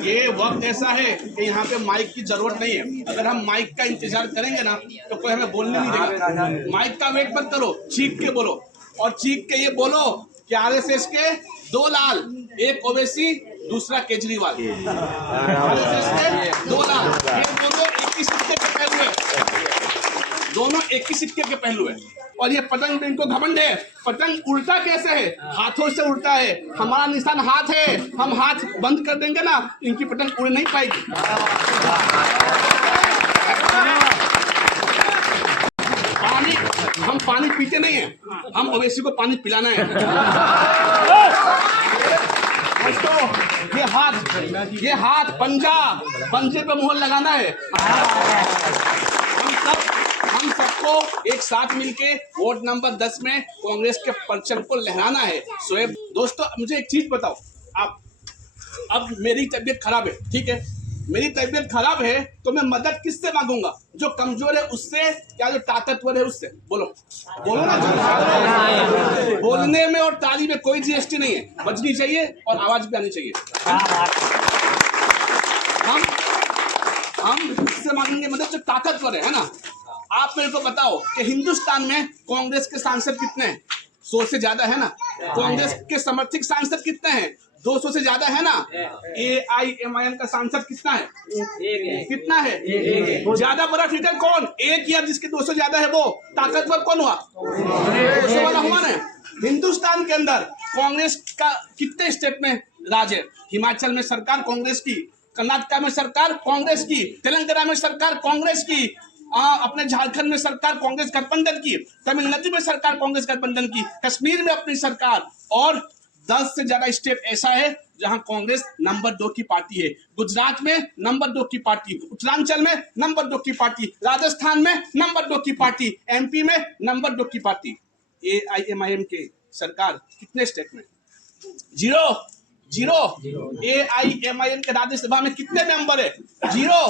ये वक्त ऐसा है कि यहाँ पे माइक की जरूरत नहीं है। अगर हम माइक का इंतजार करेंगे ना तो कोई हमें बोलने नहीं देगा। माइक का वेट मत करो, चीख के बोलो, और चीख के ये बोलो कि आरएसएस के 2 लाल, एक ओवैसी, दूसरा केजरीवाल। आरएसएस के 2 लाल, ये दोनों एक ही सिक्के के पहलू है, दोनों एक ही सिक्के के पहलू है। और ये पतंग पे इनको घमंड है। पतंग उल्टा कैसे है? हाथों से उल्टा है। हमारा निशान हाथ है, हम हाथ बंद कर देंगे ना, इनकी पतंग उड़ नहीं पाएगी। पानी, हम पानी पीते नहीं है, हम ओवैसी को पानी पिलाना है। ये हाथ पंजे पे मुहर लगाना है। हम सबको एक साथ मिलके वोट नंबर 10 में कांग्रेस के परचम को लहराना है। शोएब दोस्तों, मुझे एक चीज बताओ, आप, अब मेरी तबीयत खराब है, ठीक है, मेरी तबीयत खराब है तो मैं मदद किससे मांगूंगा? जो कमजोर है उससे या जो ताकतवर है उससे? बोलो ना। बोलने में और ताली में कोई जीएसटी नहीं है, बजनी चाहिए और आवाज भी आनी चाहिए। हम किससे मांगेंगे मदद? जो ताकतवर है ना। आप मेरे को बताओ कि हिंदुस्तान में कांग्रेस के सांसद कितने हैं? 100 से ज्यादा है ना। कांग्रेस के समर्थित सांसद कितने हैं? 200 से ज्यादा है ना। AIMIM का सांसद कितना है? कितना है? ज्यादा बड़ा लीडर कौन? एक, या जिसके 200 ज्यादा है वो ताकतवर कौन हुआ? 200 वाला हुआ ना। हिंदुस्तान के अंदर कांग्रेस का कितने स्टेट में राज है? हिमाचल में सरकार कांग्रेस की, कर्नाटक में सरकार कांग्रेस की, तेलंगाना में सरकार कांग्रेस की, अपने झारखंड में सरकार कांग्रेस गठबंधन की, तमिलनाडु में सरकार कांग्रेस गठबंधन की, कश्मीर में अपनी सरकार, और 10 से ज्यादा स्टेट ऐसा है जहां कांग्रेस नंबर 2 की पार्टी है। गुजरात में नंबर 2 की पार्टी, उत्तरांचल में नंबर 2 की पार्टी, राजस्थान में नंबर 2 की पार्टी, MP में नंबर 2 की पार्टी। AIMIM के सरकार कितने स्टेट में? जीरो। AIMIM के राज्यसभा में कितने मेंबर है? 0।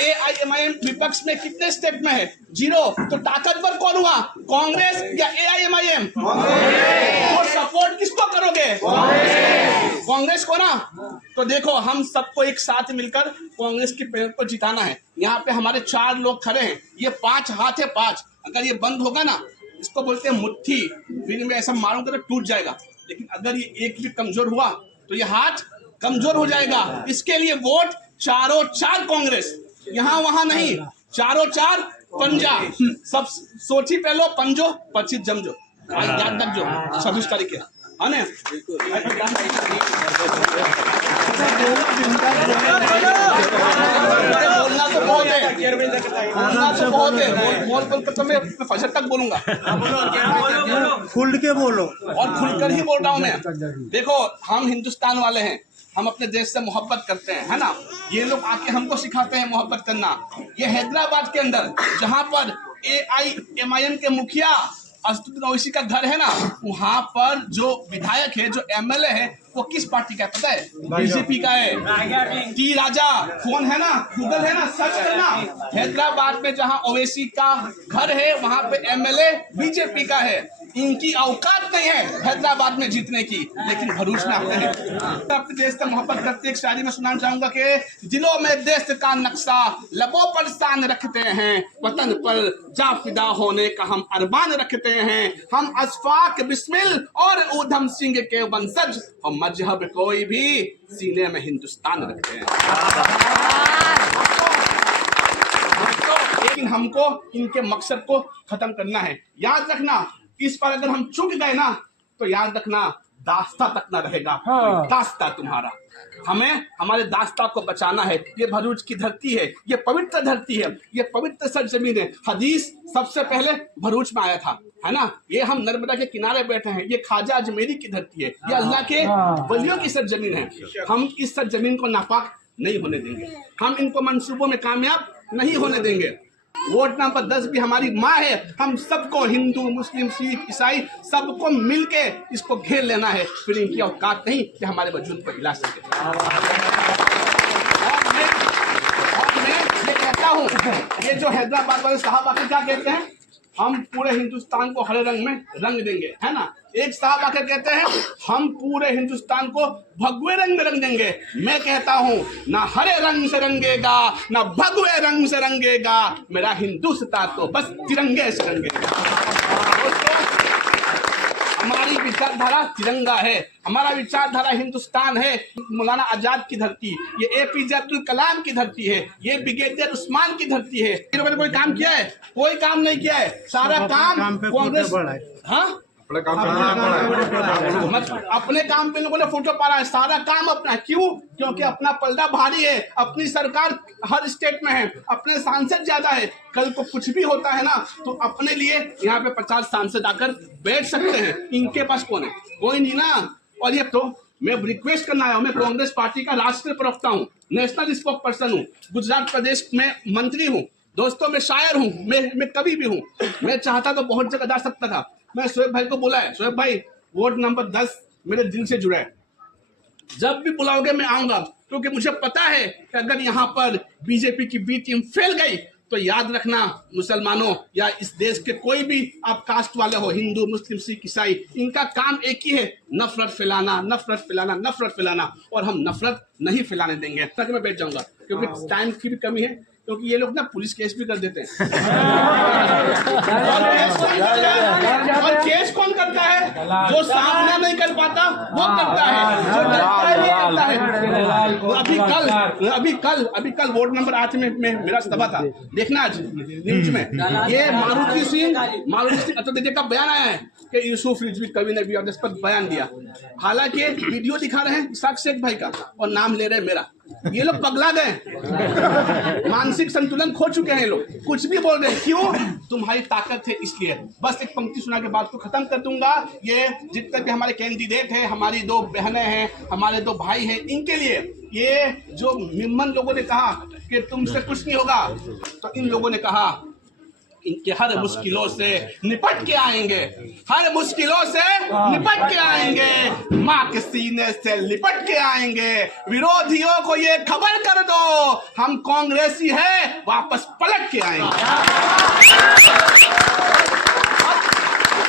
AIMIM विपक्ष में कितने स्टेट में है? 0। तो ताकतवर कौन हुआ? कांग्रेस या AIMIM? तो सपोर्ट किसको करोगे? कांग्रेस को ना। तो देखो, हम सबको एक साथ मिलकर कांग्रेस की प्रेरणा को जिताना है। यहाँ पे हमारे 4 लोग खड़े हैं, ये 5 हाथ है, 5। अगर ये बंद होगा ना, इसको बोलते हैं मुट्ठी, फिर में ऐसा मारूंगा तो टूट जाएगा। लेकिन अगर ये एक भी कमजोर हुआ तो ये हाथ कमजोर हो जाएगा। इसके लिए वोट चारों 4 कांग्रेस, यहाँ वहां नहीं, चारों 4 पंजा। सब सोची पहलो पंजो पची जमजो, याद रखजो। 26 तारीख है ना। बोलना तो बहुत है, बोल कर तो मैं फजर तक बोलूंगा। खुल के बोलो, और खुलकर ही बोल रहा हूँ मैं। देखो, हम हिंदुस्तान वाले हैं, हम अपने देश से मोहब्बत करते हैं, है ना। ये लोग आके हमको सिखाते हैं मोहब्बत करना। ये हैदराबाद के अंदर जहाँ पर AIMIM के मुखिया असदुद्दीन ओवैसी का घर है ना, वहाँ पर जो विधायक है, जो MLA है, वो किस पार्टी का है पता है? BJP का है। टी राजा फोन है ना, गूगल है ना, सर्च करना। हैदराबाद में जहाँ ओवैसी का घर है, वहाँ पे MLA BJP का है। इनकी औकात नहीं है हैदराबाद में जीतने की, लेकिन भरूच में आते हैं। अपने देश से मोहब्बत करते एक शायरी में सुनाना चाहूंगा कि दिलों में देश का नक्शा लबों पर शान रखते हैं, वतन पर जा फिदा होने का हम अरमान रखते हैं। हम अशफाक बिस्मिल और ऊधम सिंह के वंशज, और मजहब कोई भी सीने में हिंदुस्तान रखते हैं। लेकिन हमको इनके मकसद को खत्म करना है। याद रखना, इस पर अगर हम चूक गए ना, तो याद रखना दास्ता तक ना रहेगा। दास्ता तुम्हारा, हमें हमारे दास्ता को बचाना है। ये भरूच की धरती है, ये पवित्र धरती है, ये पवित्र सरजमीन है। हदीस सबसे पहले भरूच में आया था, है ना। ये हम नर्मदा के किनारे बैठे हैं, ये ख्वाजा अजमेरी की धरती है, ये अल्लाह के वलियों की सरजमीन है। हम इस सरजमीन को नापाक नहीं होने देंगे, हम इनको मंसूबों में कामयाब नहीं होने देंगे। वोट नंबर 10 भी हमारी माँ है। हम सबको, हिंदू, मुस्लिम, सिख, ईसाई, सबको मिलके इसको घेर लेना है। फिर इनकी औकात नहीं कि हमारे वजूद को हिला सके। और मैं ये कहता कहता हूँ, ये जो हैदराबाद वाले साहब आके क्या कहते हैं, हम पूरे हिंदुस्तान को हरे रंग में रंग देंगे, है ना। एक साहब आकर कहते हैं हम पूरे हिंदुस्तान को भगवे रंग में रंग देंगे। मैं कहता हूं ना हरे रंग से रंगेगा ना भगवे रंग से रंगेगा, मेरा हिंदुस्तान तो बस तिरंगे से रंगेगा। दोस्तों, हमारी विचारधारा तिरंगा है, हमारा विचारधारा हिंदुस्तान है। मौलाना आजाद की धरती, ये एपीजे अब्दुल कलाम की धरती है, ये ब्रिगेडियर उस्मान की धरती है। इन लोगों ने कोई काम किया है? कोई काम नहीं किया है। सारा काम कांग्रेस, हाँ अपने काम पे लोगों ने फोटो पाला है। सारा काम अपना, क्यों? क्योंकि अपना पलड़ा भारी है, अपनी सरकार हर स्टेट में है, अपने सांसद ज्यादा है। कल को कुछ भी होता है ना तो अपने लिए यहाँ पे 50 सांसद आकर बैठ सकते हैं। इनके पास कौन है? कोई नहीं ना। और ये तो मैं रिक्वेस्ट करना आया हूँ, मैं कांग्रेस पार्टी का राष्ट्रीय प्रवक्ता हूँ, नेशनल स्पोक पर्सन हूँ, गुजरात प्रदेश में मंत्री हूँ। दोस्तों, मैं शायर हूँ, मैं कवि भी हूँ। मैं चाहता तो बहुत जगह जा सकता था। मैं शोएब भाई को बोला है, शोएब भाई वार्ड नंबर 10 मेरे दिल से जुड़ा है, जब भी बुलाओगे मैं आऊंगा, क्योंकि मुझे पता है कि अगर यहाँ पर बीजेपी की बी टीम फैल गई तो याद रखना मुसलमानों या इस देश के कोई भी आप कास्ट वाले हो, हिंदू मुस्लिम सिख ईसाई, इनका काम एक ही है, नफरत फैलाना, नफरत फैलाना, नफरत फैलाना। और हम नफरत नहीं फैलाने देंगे। तक मैं बैठ जाऊंगा क्योंकि टाइम की भी कमी है, क्योंकि ये लोग ना पुलिस केस भी कर देते हैं। और केस कौन करता है? जो सामने नहीं कर पाता वो करता है, जो डरता है वो करता है। अभी कल वार्ड नंबर 8 में मेरा सभा था, देखना आज न्यूज में, ये मारुति सिंह अतुल का बयान आया है कि यूसुफ रिजवी कवि ने भी पर बयान दिया। हालांकि वीडियो दिखा रहे हैं इसाक शेख भाई का और नाम ले रहे हैं मेरा। ये लोग पगला गए, मानसिक संतुलन खो चुके हैं लोग, कुछ भी बोल रहे हैं। क्यों? तुम्हारी ताकत है इसलिए। बस एक पंक्ति सुना के बात को खत्म कर दूंगा। ये जितने भी हमारे कैंडिडेट हैं, हमारी 2 बहनें हैं, हमारे 2 भाई हैं, इनके लिए ये जो मिम्मन लोगों ने कहा कि तुमसे कुछ नहीं होगा, तो इन लोगों ने कहा इनके हर मुश्किलों से निपट के आएंगे, हर मुश्किलों से निपट के आएंगे, माँ के सीने से लिपट के आएंगे। विरोधियों को ये खबर कर दो, हम कांग्रेसी है, वापस पलट के आएंगे।